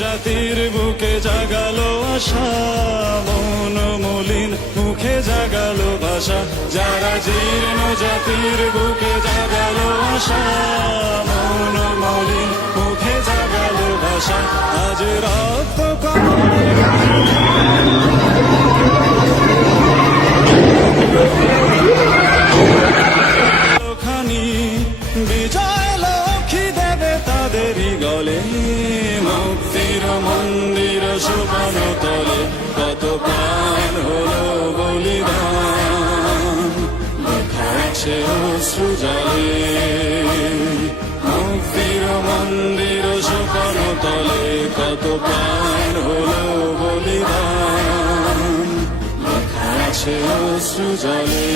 জাতির বুকে জাগালো আশা, মন মলিন মুখে জাগালো ভাষা। যারা জীর্ণ জাতির বুকে জাগালো আশা, মন মলিন মুখে জাগালো ভাষা। আজ রক্ত কমলে বিজয় লক্ষ্মী দেবে তাদেরই গলে, মুক্তির মন্দির সোপান তলে কত প্রাণ হলো বলিদান। দেখাচ্ছে অশ্রু জলে, মুক্তির মন্দির সোপান তলে কত প্রাণ হলো বলিদান। দেখাচ্ছে অশ্রু জলে।